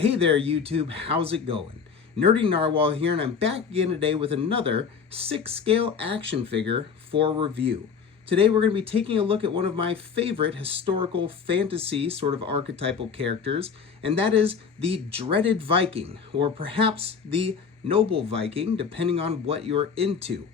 Hey there YouTube, how's it going? Nerdy Narwhal here, and I'm back again today with another 6-scale action figure for review. Today we're going to be taking a look at one of my favorite historical fantasy sort of archetypal characters, and that is the dreaded Viking, or perhaps the noble Viking, depending on what you're into.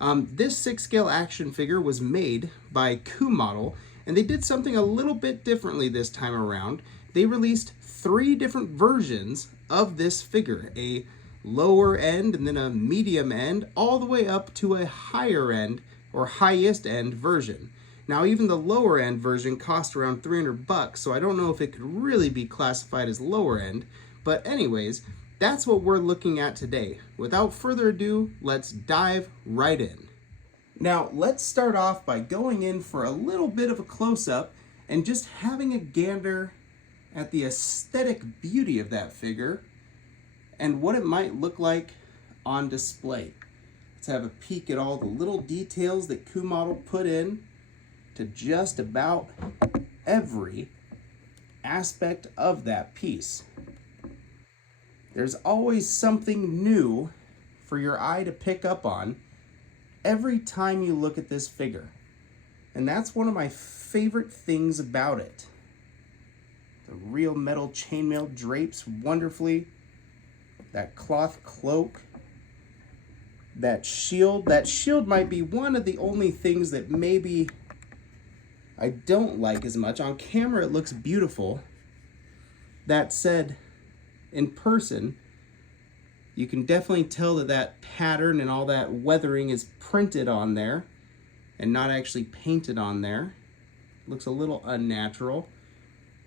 This 6-scale action figure was made by CooModel, and they did something a little bit differently this time around. They released 3 different versions of this figure, a lower end and then a medium end, all the way up to a higher end or highest end version. Now even the lower end version cost around $300, so I don't know if it could really be classified as lower end, but anyways, that's what we're looking at today. Without further ado, let's dive right in. Now let's start off by going in for a little bit of a close-up and just having a gander at the aesthetic beauty of that figure and what it might look like on display. Let's have a peek at all the little details that CooModel put in to just about every aspect of that piece. There's always something new for your eye to pick up on every time you look at this figure. And that's one of my favorite things about it. The real metal chainmail drapes wonderfully. That cloth cloak. That shield. That shield might be one of the only things that maybe I don't like as much. On camera it looks beautiful. That said, in person, you can definitely tell that that pattern and all that weathering is printed on there and not actually painted on there. Looks a little unnatural.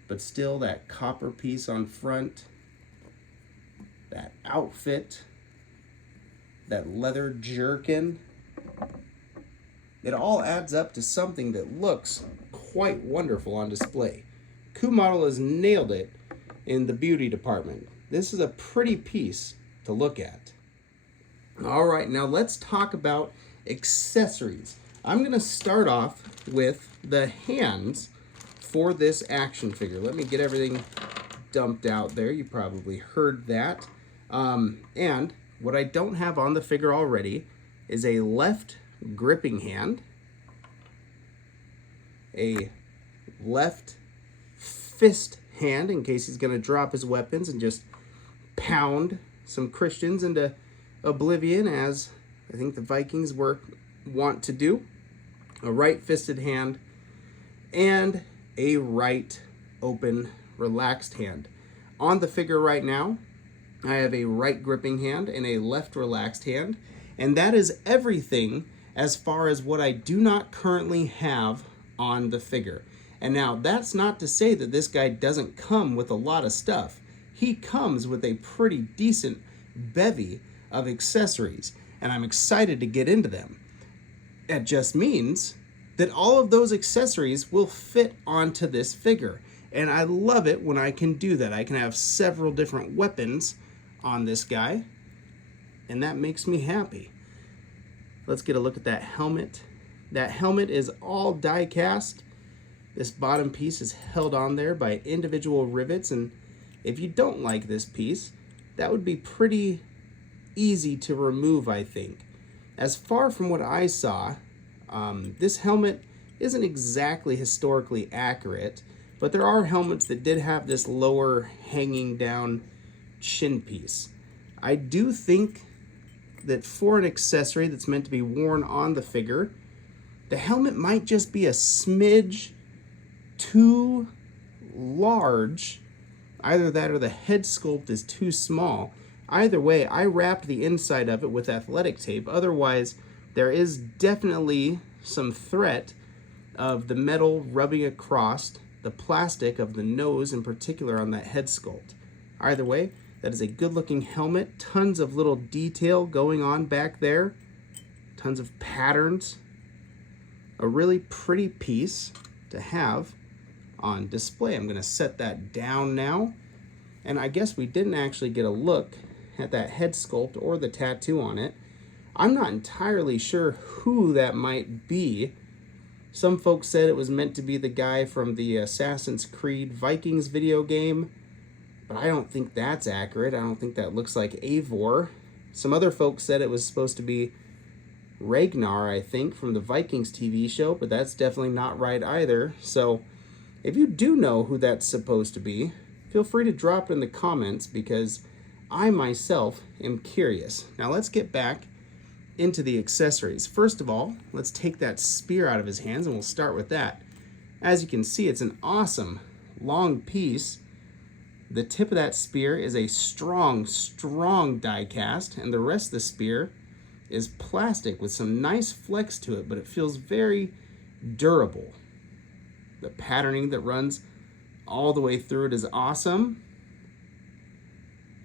But still, that copper piece on front, that outfit, that leather jerkin, it all adds up to something that looks quite wonderful on display. CooModel has nailed it in the beauty department. This is a pretty piece to look at. All right, now let's talk about accessories. I'm going to start off with the hands for this action figure. Let me get everything dumped out there. You probably heard that. And what I don't have on the figure already is a left gripping hand, a left fist hand in case he's going to drop his weapons and just pound some Christians into oblivion, as I think the Vikings want to do, a right-fisted hand, and a right open relaxed hand. On the figure right now, I have a right gripping hand and a left relaxed hand, and that is everything as far as what I do not currently have on the figure. And now that's not to say that this guy doesn't come with a lot of stuff. He comes with a pretty decent bevy of accessories, and I'm excited to get into them. It just means that all of those accessories will fit onto this figure. And I love it when I can do that. I can have several different weapons on this guy, and that makes me happy. Let's get a look at that helmet. That helmet is all die cast. This bottom piece is held on there by individual rivets, and if you don't like this piece, that would be pretty easy to remove, I think. As far from what I saw, this helmet isn't exactly historically accurate, but there are helmets that did have this lower hanging down chin piece. I do think that for an accessory that's meant to be worn on the figure, the helmet might just be a smidge too large. Either that or the head sculpt is too small. Either way, I wrapped the inside of it with athletic tape. Otherwise, there is definitely some threat of the metal rubbing across the plastic of the nose, in particular on that head sculpt. Either way, that is a good looking helmet. Tons of little detail going on back there. Tons of patterns. A really pretty piece to have on display. I'm going to set that down now. And I guess we didn't actually get a look at that head sculpt or the tattoo on it. I'm not entirely sure who that might be. Some folks said it was meant to be the guy from the Assassin's Creed Vikings video game. but I don't think that's accurate. I don't think that looks like Eivor. Some other folks said it was supposed to be Ragnar, I think, from the Vikings TV show, but that's definitely not right either. So if you do know who that's supposed to be, feel free to drop it in the comments because I myself am curious. Now let's get back into the accessories. First of all, let's take that spear out of his hands and we'll start with that. As you can see, it's an awesome long piece. The tip of that spear is a strong die cast, and the rest of the spear is plastic with some nice flex to it, but it feels very durable. The patterning that runs all the way through it is awesome.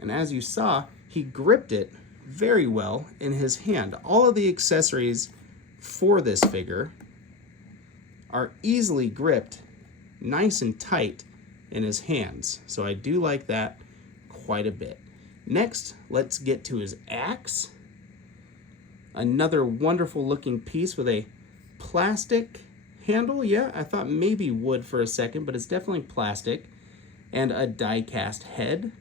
And as you saw, he gripped it very well in his hand. All of the accessories for this figure are easily gripped nice and tight in his hands. So I do like that quite a bit. Next, let's get to his axe. Another wonderful looking piece with a plastic handle. Yeah, I thought maybe wood for a second, but it's definitely plastic. And a die cast head.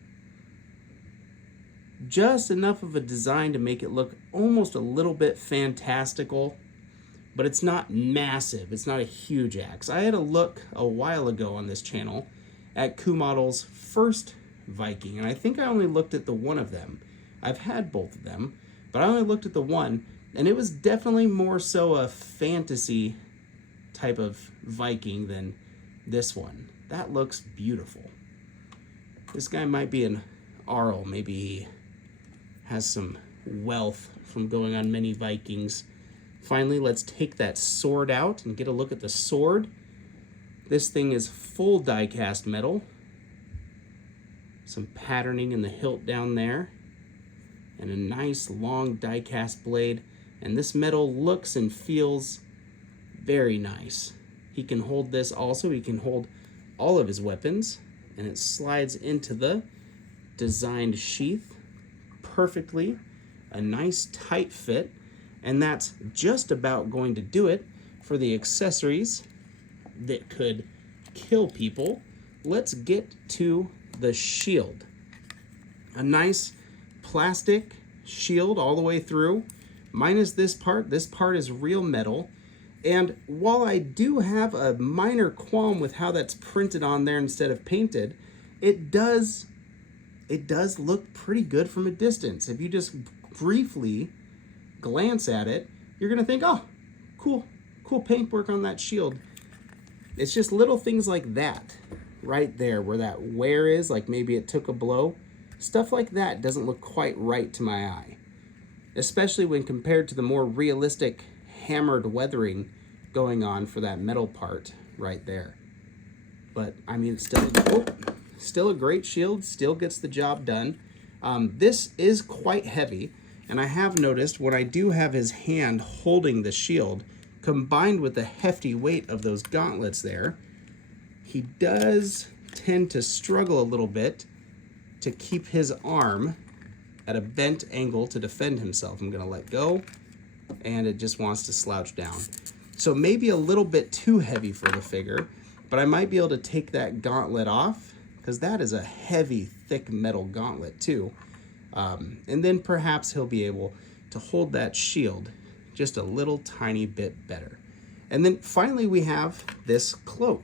Just enough of a design to make it look almost a little bit fantastical, but it's not massive. It's not a huge axe. I had a look a while ago on this channel at CooModel's first Viking, and I think I only looked at the one of them. I've had both of them, but I only looked at the one, and it was definitely more so a fantasy type of Viking than this one. That looks beautiful. This guy might be an Arl. Maybe he has some wealth from going on many Vikings. Finally, let's take that sword out and get a look at the sword. This thing is full die cast metal. Some patterning in the hilt down there. And a nice long die cast blade. And this metal looks and feels very nice. He can hold this also. He can hold all of his weapons. And it slides into the designed sheath perfectly. A nice tight fit. And that's just about going to do it for the accessories that could kill people. Let's get to the shield. A nice plastic shield all the way through, minus this part. This part is real metal. And while I do have a minor qualm with how that's printed on there instead of painted, it does look pretty good from a distance. If you just briefly glance at it, you're gonna think, oh, cool paintwork on that shield. It's just little things like that right there where that wear is, like maybe it took a blow. Stuff like that doesn't look quite right to my eye, especially when compared to the more realistic hammered weathering going on for that metal part right there. But I mean, it's still a great shield, still gets the job done. This is quite heavy. And I have noticed when I do have his hand holding the shield, combined with the hefty weight of those gauntlets there, he does tend to struggle a little bit to keep his arm at a bent angle to defend himself. I'm gonna let go, and it just wants to slouch down. So maybe a little bit too heavy for the figure, but I might be able to take that gauntlet off, because that is a heavy, thick metal gauntlet too. And then perhaps he'll be able to hold that shield just a little tiny bit better. And then finally we have this cloak.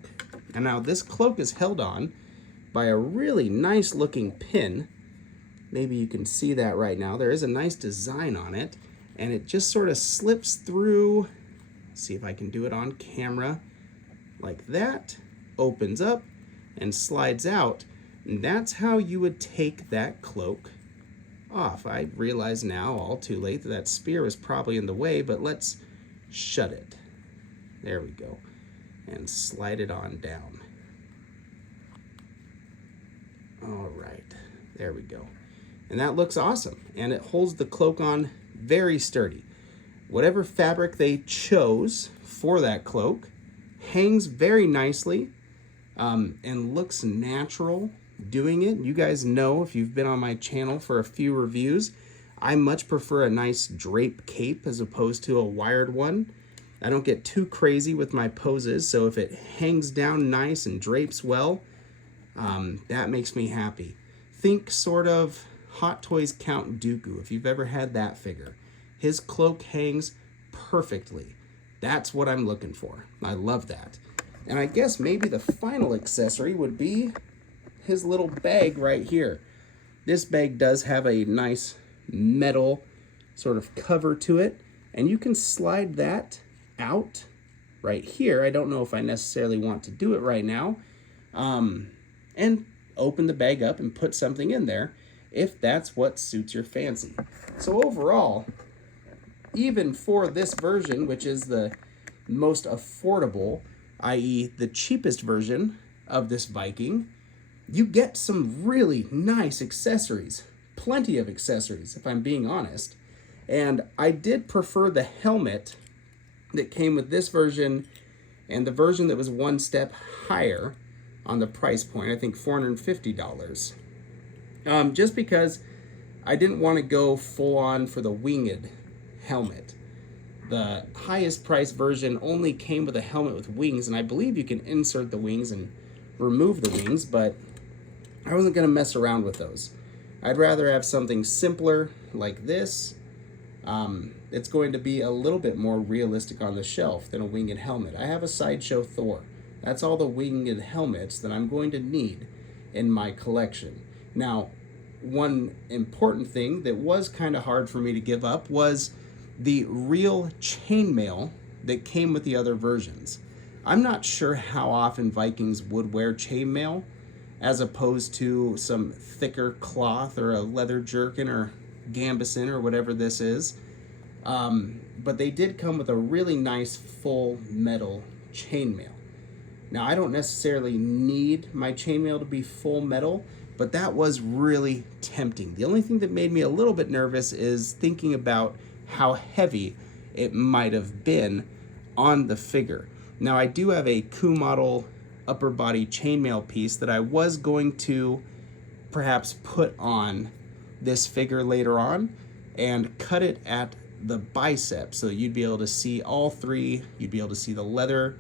And now this cloak is held on by a really nice looking pin. Maybe you can see that right now. There is a nice design on it, and it just sort of slips through. Let's see if I can do it on camera. Like that, opens up and slides out. And that's how you would take that cloak off. I realize now, all too late, that spear was probably in the way, but let's shut it. There we go. And slide it on down. All right, there we go. And that looks awesome. And it holds the cloak on very sturdy. Whatever fabric they chose for that cloak hangs very nicely and looks natural doing it. You guys know, if you've been on my channel for a few reviews, I much prefer a nice drape cape as opposed to a wired one. I don't get too crazy with my poses, so if it hangs down nice and drapes well, that makes me happy. think sort of Hot Toys Count Dooku, if you've ever had that figure. His cloak hangs perfectly. That's what I'm looking for. I love that. And I guess maybe the final accessory would be his little bag right here. This bag does have a nice metal sort of cover to it, and you can slide that out right here. I don't know if I necessarily want to do it right now. And open the bag up and put something in there if that's what suits your fancy. So overall, even for this version, which is the most affordable, i.e. the cheapest version of this Viking, you get some really nice accessories. Plenty of accessories, if I'm being honest. And I did prefer the helmet that came with this version and the version that was one step higher on the price point, I think $450. Just because I didn't want to go full on for the winged helmet. The highest price version only came with a helmet with wings, and I believe you can insert the wings and remove the wings, but I wasn't going to mess around with those. I'd rather have something simpler like this. It's going to be a little bit more realistic on the shelf than a winged helmet. I have a Sideshow Thor. That's all the winged helmets that I'm going to need in my collection. Now, one important thing that was kind of hard for me to give up was the real chainmail that came with the other versions. I'm not sure how often Vikings would wear chainmail as opposed to some thicker cloth or a leather jerkin or gambeson or whatever this is. But they did come with a really nice full metal chainmail. Now, I don't necessarily need my chainmail to be full metal, but that was really tempting. The only thing that made me a little bit nervous is thinking about how heavy it might have been on the figure. Now, I do have a CooModel upper body chainmail piece that I was going to perhaps put on this figure later on and cut it at the bicep so you'd be able to see all three. You'd be able to see the leather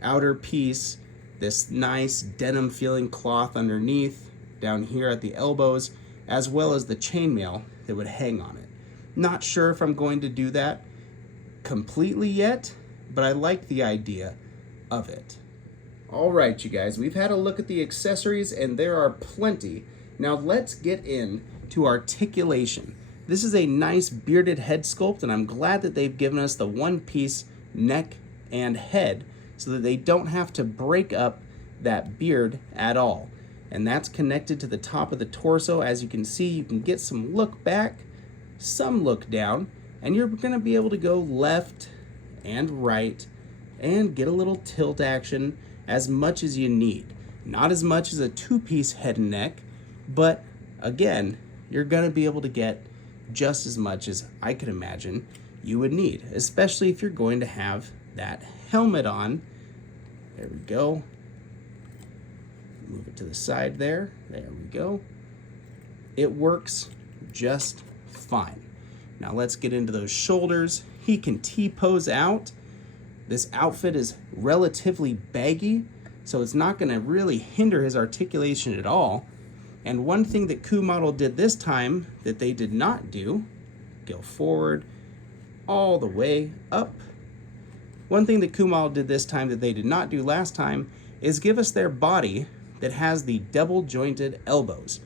outer piece, this nice denim feeling cloth underneath, down here at the elbows, as well as the chainmail that would hang on it. Not sure if I'm going to do that completely yet, but I like the idea of it. All right, you guys, we've had a look at the accessories and there are plenty. Now let's get into articulation. This is a nice bearded head sculpt, and I'm glad that they've given us the one-piece neck and head so that they don't have to break up that beard at all. And that's connected to the top of the torso. As you can see, you can get some look back, some look down, and you're gonna be able to go left and right and get a little tilt action as much as you need. Not as much as a two-piece head and neck, but again, you're gonna be able to get just as much as I could imagine you would need, especially if you're going to have that helmet on. There we go. Move it to the side there. There we go. It works just fine. Now let's get into those shoulders. He can T-pose out. This outfit is relatively baggy, so it's not going to really hinder his articulation at all. And one thing that CooModel did this time that they did not do, go forward all the way up. One thing that CooModel did this time that they did not do last time is give us their body that has the double jointed elbows.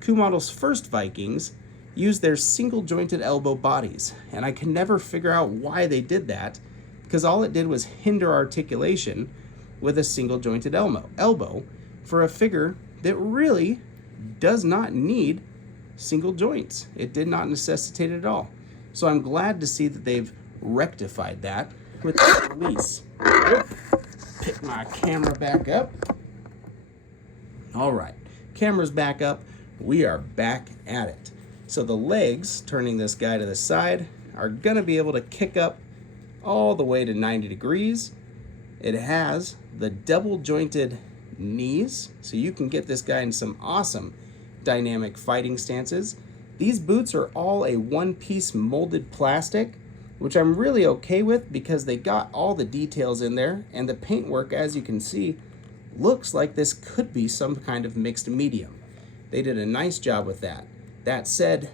CooModel's first Vikings used their single jointed elbow bodies, and I can never figure out why they did that, because all it did was hinder articulation with a single jointed elbow for a figure that really does not need single joints. It did not necessitate it at all. So I'm glad to see that they've rectified that with the release. Pick my camera back up. All right, camera's back up. We are back at it. So the legs, turning this guy to the side, are gonna be able to kick up all the way to 90 degrees. It has the double jointed knees, so you can get this guy in some awesome dynamic fighting stances. These boots are all a one-piece molded plastic, which I'm really okay with because they got all the details in there, and the paintwork, as you can see, looks like this could be some kind of mixed medium. They did a nice job with that. That said,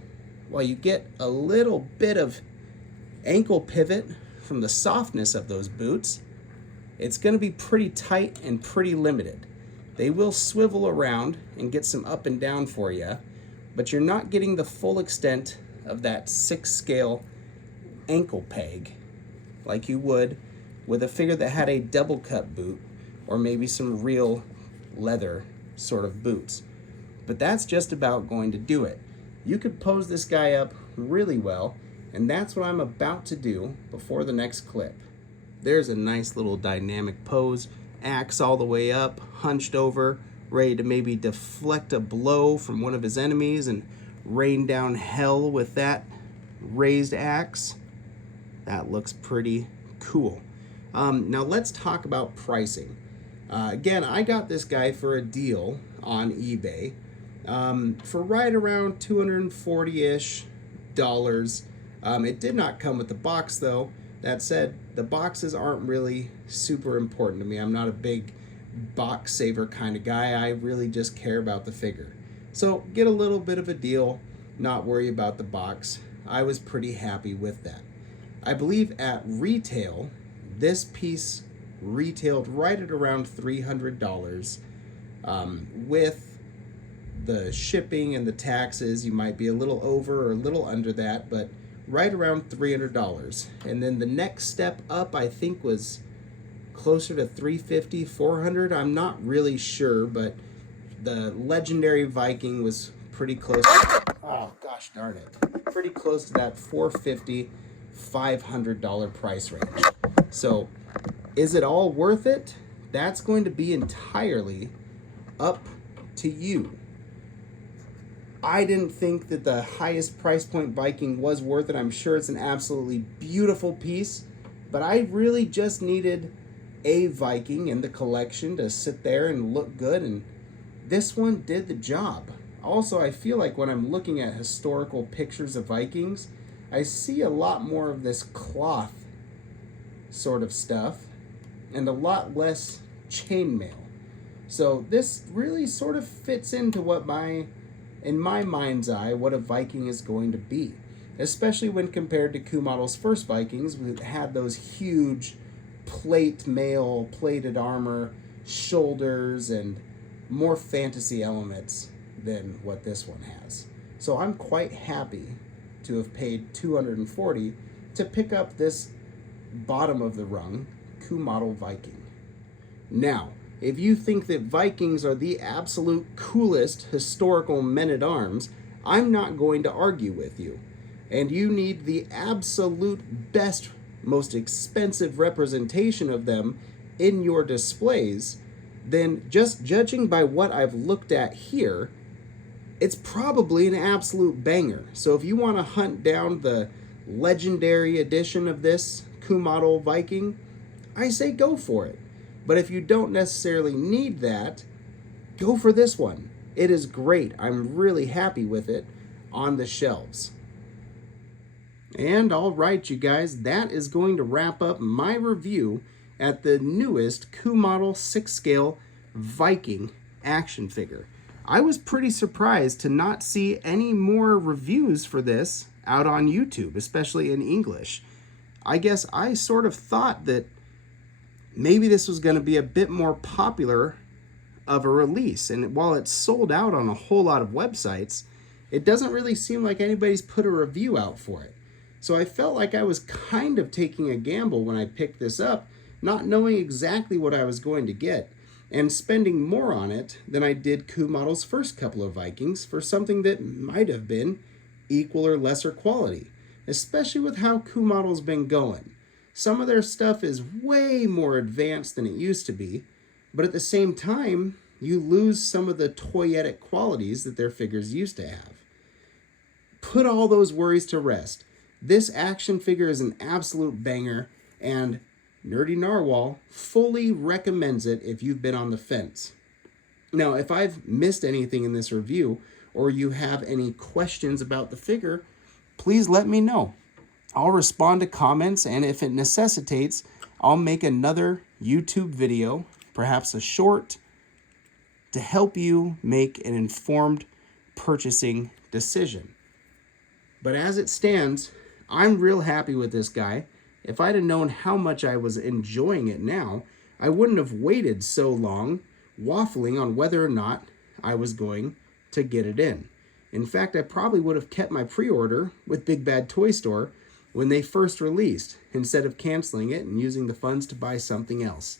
while you get a little bit of ankle pivot from the softness of those boots, it's going to be pretty tight and pretty limited. They will swivel around and get some up and down for you, but you're not getting the full extent of that 6 scale ankle peg like you would with a figure that had a double cut boot or maybe some real leather sort of boots. But that's just about going to do it. You could pose this guy up really well, and that's what I'm about to do before the next clip. There's a nice little dynamic pose, axe all the way up, hunched over, ready to maybe deflect a blow from one of his enemies and rain down hell with that raised axe. That looks pretty cool. Now let's talk about pricing. Again, I got this guy for a deal on eBay for right around $240-ish. It did not come with the box though. That said, the boxes aren't really super important to me. I'm not a big box saver kind of guy. I really just care about the figure. So get a little bit of a deal, not worry about the box. I was pretty happy with that. I believe at retail, this piece retailed right at around $300. With the shipping and the taxes, you might be a little over or a little under that, but right around $300. And then the next step up, I think, was closer to $350, $400. I'm not really sure, but the legendary Viking was pretty close. Oh, gosh darn it. Pretty close to that $450, $500 price range. So is it all worth it? That's going to be entirely up to you. I didn't think that the highest price point Viking was worth it. I'm sure it's an absolutely beautiful piece, but I really just needed a Viking in the collection to sit there and look good, and this one did the job. Also, I feel like when I'm looking at historical pictures of Vikings, I see a lot more of this cloth sort of stuff and a lot less chainmail. So this really sort of fits into what in my mind's eye, what a Viking is going to be, especially when compared to CooModel's first Vikings, which had those huge plate mail, plated armor, shoulders, and more fantasy elements than what this one has. So I'm quite happy to have paid $240 to pick up this bottom of the rung CooModel Viking. Now, if you think that Vikings are the absolute coolest historical men-at-arms, I'm not going to argue with you. And you need the absolute best, most expensive representation of them in your displays, then just judging by what I've looked at here, it's probably an absolute banger. So if you want to hunt down the legendary edition of this CooModel Viking, I say go for it. But if you don't necessarily need that, go for this one. It is great. I'm really happy with it on the shelves. And all right, you guys, that is going to wrap up my review at the newest CooModel 6-scale Viking action figure. I was pretty surprised to not see any more reviews for this out on YouTube, especially in English. I guess I sort of thought that maybe this was going to be a bit more popular of a release. And while it's sold out on a whole lot of websites, it doesn't really seem like anybody's put a review out for it. So I felt like I was kind of taking a gamble when I picked this up, not knowing exactly what I was going to get, and spending more on it than I did CooModel's first couple of Vikings for something that might have been equal or lesser quality, especially with how CooModel's been going. Some of their stuff is way more advanced than it used to be, but at the same time, you lose some of the toyetic qualities that their figures used to have. Put all those worries to rest. This action figure is an absolute banger, and Nerdy Narwhal fully recommends it if you've been on the fence. Now, if I've missed anything in this review, or you have any questions about the figure, please let me know. I'll respond to comments, and if it necessitates, I'll make another YouTube video, perhaps a short, to help you make an informed purchasing decision. But as it stands, I'm real happy with this guy. If I'd have known how much I was enjoying it now, I wouldn't have waited so long waffling on whether or not I was going to get it in. In fact, I probably would have kept my pre-order with Big Bad Toy Store when they first released, instead of canceling it and using the funds to buy something else.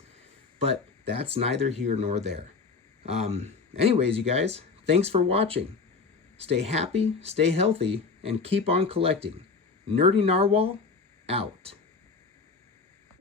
But that's neither here nor there. Anyways, you guys, thanks for watching. Stay happy, stay healthy, and keep on collecting. Nerdy Narwhal, out.